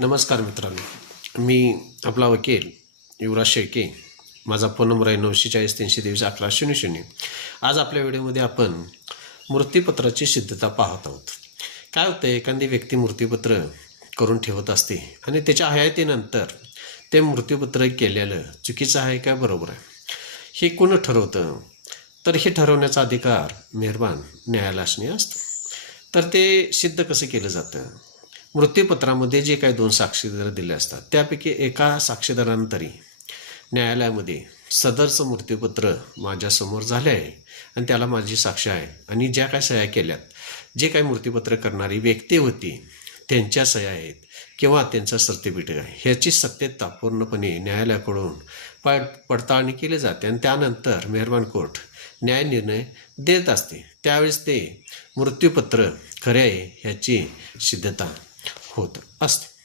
नमस्कार मित्रांनो. मी आपला वकील युवराज शेळके. माझा फोन नंबर आहे नऊशे चाळीस तीनशे तेवीस अकरा शून्य शून्य. आज आपल्या व्हिडिओमध्ये आपण मृत्यूपत्राची सिद्धता पाहत आहोत. काय होतं एखादी व्यक्ती मृत्यूपत्र करून ठेवत असते आणि त्याच्या हयातीनंतर ते मृत्यूपत्र केलेलं चुकीचं आहे का बरोबर आहे? हे कोण ठरवतं? तर हे ठरवण्याचा अधिकार मेहरबान न्यायालयाने असतो. तर ते सिद्ध कसं केलं जातं? मृत्यूपत्रामध्ये जे काही दोन साक्षीदार दिले असतात त्यापैकी एका साक्षीदारानं तरी न्यायालयामध्ये सदरचं मृत्यूपत्र माझ्यासमोर झाले आहे आणि त्याला माझी साक्ष आहे. आणि ज्या काय सह्या केल्यात जे काही मृत्यूपत्र करणारी व्यक्ती होती त्यांच्या सह्या आहेत किंवा त्यांचा सर्टिफिकेट आहे ह्याची सत्यता पूर्णपणे न्यायालयाकडून पड पडताळणी केली जाते आणि त्यानंतर मेहरबान कोर्ट न्याय निर्णय देत असते. त्यावेळेस ते मृत्यूपत्र खरे आहे ह्याची सिद्धता होत. असते